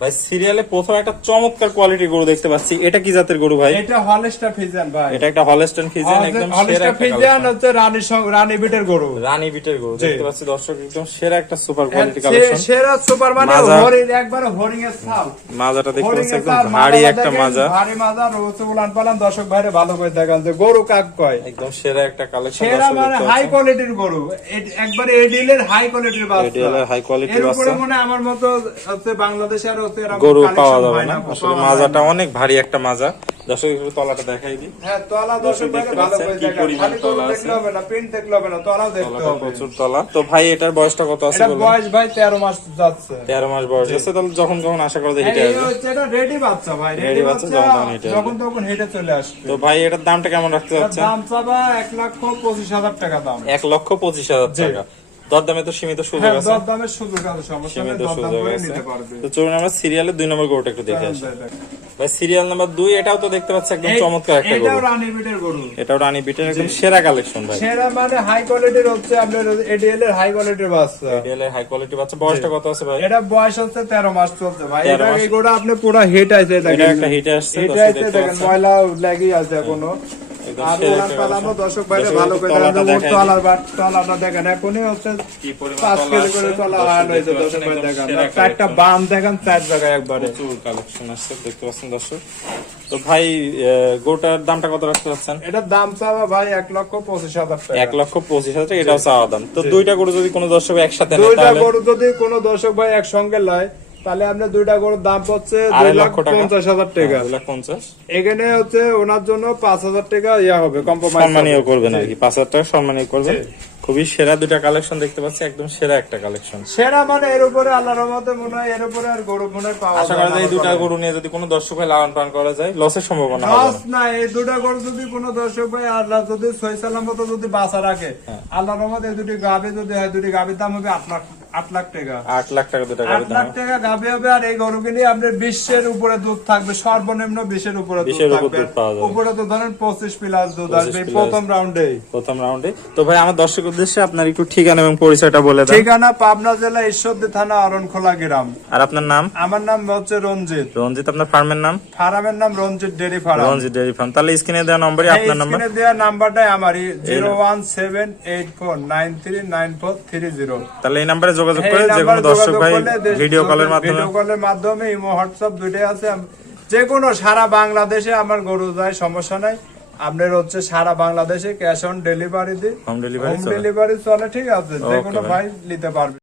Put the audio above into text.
ভাই সিরিয়ালে প্রথম একটা চমৎকার কোয়ালিটির গরু দেখতে পাচ্ছি, এটা কি জাতের গরু ভাই? এটা হলস্টাইন ফ্রিজিয়ান ভাই। এটা একটা হলস্টাইন ফ্রিজিয়ান, একদম সেরা হলস্টাইন একটা ফ্রিজিয়ান কালেকশন। হচ্ছে রানী বিটের গরু। রানী বিটের গরু দেখতে পাচ্ছি দর্শক, একদম সেরা একটা সুপার কোয়ালিটি কালেকশন। সেরা সুপার মানে মাজা। হরিণ, একবারে হরিং এর ছাল। মাজাটা দেখতে পাচ্ছি হরিণের একদম ছাল, ভারী মাজা একটা দেখেন, মাজা, ভারী মাজা, রোজ উলান পালান। দর্শক ভাইরে ভালো করে দেখান যে গরু কাক কয়। একদম সেরা একটা কালেকশন। সেরা মানে হাই কোয়ালিটির গরু, একবারে এডিএল হাই কোয়ালিটির বাচ্চা। এডিএল এর হাই কোয়ালিটির এর উপরে বাচ্চা। মনে হয় আমার মতো হচ্ছে বাংলাদেশে আর হচ্ছে এরকম গরু collection পাওয়া যাবে হয় না, না, আসলে পাওয়া মাজাটা যায় না। অনেক ভারী একটা মাজা। দর্শক একটু তলাটা দেখাই দিই। হ্যাঁ, তলা দর্শক ভাইরে দেখতে ভালো পাচ্ছেন করে কি দেখান। পরিমাণ খালি গরু তলা দেখলে আছে। হবে না, প্রিন্ট দেখলে হবে না, তলাও দেখতে তলাটা হবে। প্রচুর তলা। তো ভাই এটার বয়সটা কত আছে এটা বলবেন? বয়স ভাই 13 মাস যাচ্ছে। 13 মাস বয়স আছে, তাহলে যখন যখন আশা করা যায় হিটে এই আসবে। হচ্ছে এটা রেডি বাচ্চা ভাই, Ready রেডি বাচ্চা, বাচ্চা যখন তখন হেঁটে যখন তখন হেঁটে চলে আসবে। তো ভাই এটার দামটা কেমন রাখতে এটার যাচ্ছেন? দাম চাবা 1,25,000 টাকা দাম। 1,25,000 টাকা। দরদামে তো সীমিত সুযোগ হ্যাঁ, আছে। দরদামের সুযোগ আছে, সমস্যা নেই, সীমিত দরদাম সুযোগ করে আছে। নিতে পারবে। তো চলুন আমরা সিরিয়ালের 2 নম্বর গরুটা একটু দেখে আসি। ভাই সিরিয়াল নাম্বার 2, এটাও তো দেখতে পাচ্ছি একদম চমৎকার একটা এটাও গরু। রানী বিটের গরু। এটাও রানী বিটের একদম সেরা কালেকশন ভাই। সেরা মানে হাই কোয়ালিটির হচ্ছে আপনার এডিএল এর হাই কোয়ালিটির বাচ্চা। এডিএল এর হাই কোয়ালিটি বাচ্চা। বয়সটা কত আছে ভাই? এটা বয়স হচ্ছে 13 মাস চলছে ভাই। 13 এটা মাস। এই গরুটা আপনি পুরো হিট আছে, এটা একটা হিটে আসছে, হিট দর্শক আছে, দেখতে দেখেন পাচ্ছেন। ময়লা লেগেই আছে এখনো। একদম আর সেরা উলান একটা পালানো কালেকশন। দর্শক ভাইরে দর্শক ভালো একটু করে তলাটা দেখেন, দেখাই তলাটা দেখেন এখনই হচ্ছে কি পরিমাণ 5 তলা কেজি করে আছে। তলা দর্শক আন হয়েছে। দেখতে দর্শক ভাই পাচ্ছেন, দেখেন একদম সেরা চারটা collection। বাম দেখেন, 4 জায়গায় একবারে। প্রচুর কালেকশন আসছে, দেখতে পাচ্ছেন দর্শক। তো ভাই গরুটার দামটা কত রাখতে পারছেন? এটার দাম চাওয়া ভাই 1,25,000 টাকা। 1,25,000 টাকা, এটাও চাওয়া দাম। তো দুইটা গরু যদি কোনো দর্শক একসাথে নেয় দুইটা তাহলে গরু যদি কোনো দর্শক ভাই একসঙ্গে লয়, তাহলে আপনার দুইটা গরুর দাম হচ্ছে 2,50,000 টাকা। 2,50,000। এখানে হচ্ছে ওনার জন্য 5,000 টাকা ইয়া হবে, কম্প্রোমাইজ সম্মানীয় করবেন আর কি, 5,000 টাকা সম্মানীয় করবেন। খুবই সেরা দুইটা কালেকশন দেখতে পাচ্ছি, একদম সেরা একটা কালেকশন। সেরা মানে এর উপরে আল্লাহর রহমতে মনে হয় এর উপরে আর গরু মনে হয় পাওয়া আশা করা যায় এই দুটা গরু নিয়ে যদি কোনো দর্শক ভাই লালন পালন করা যায়, লসের সম্ভাবনা হবে লস না। না। এই দুটা গরু যদি কোনো দর্শক ভাই আল্লাহ যদি সহি সালামত যদি বাঁচা রাখে, আল্লাহর রহমতে এই দুটি গাভী যদি হয়, দুটি গাভীর দাম হবে 8 লাখ টাকা। 8 লাখ টাকা দুটা 8 গাড়ি লাখ দাম। টাকা গাভী হবে। আর এই গরুকে নিয়ে আপনার 20-এর উপরে দুধ থাকবে, সর্বনিম্ন 20-এর উপরে দুধ 20-এর উপর থাকবে। দুধ পাওয়া যাবে। উপরে তো ধরেন 25 প্লাস দুধ 25 আসবে এই plus। প্রথম রাউন্ডে। প্রথম রাউন্ডে। তো ভাই আমার দর্শক উদ্দেশ্যে আপনার একটু ঠিকানা এবং পরিচয়টা বলে দেন। ঠিকানা পাবনা জেলা ঈশ্বরদী থানা অরণখোলা গ্রাম। আর আপনার নাম? আমার নাম হচ্ছে রঞ্জিত। রঞ্জিত। আপনার ফার্মের নাম? ফার্মের নাম রঞ্জিত ডেরি ফার্ম। রঞ্জিত ডেয়ারি ফার্ম। তাহলে স্ক্রিনে দেওয়া নম্বরই আপনার নাম্বার। স্ক্রিনে দেওয়া নাম্বারটাই আমারই, 01784939430। তাহলে এই নাম্বারে যোগাযোগ করে যে কোনো দর্শক ভাই ভিডিও কলের মাধ্যমে ইমো হোয়াটসঅ্যাপ দুইটাই আছে। যে কোনো সারা বাংলাদেশে আমার গরু যায়, সমস্যা নাই। আপনার হচ্ছে সারা বাংলাদেশে ক্যাশ অন ডেলিভারি দিই, হোম হোম ডেলিভারি চলে, ঠিক আছে। যে কোনো ভাই নিতে পারবে।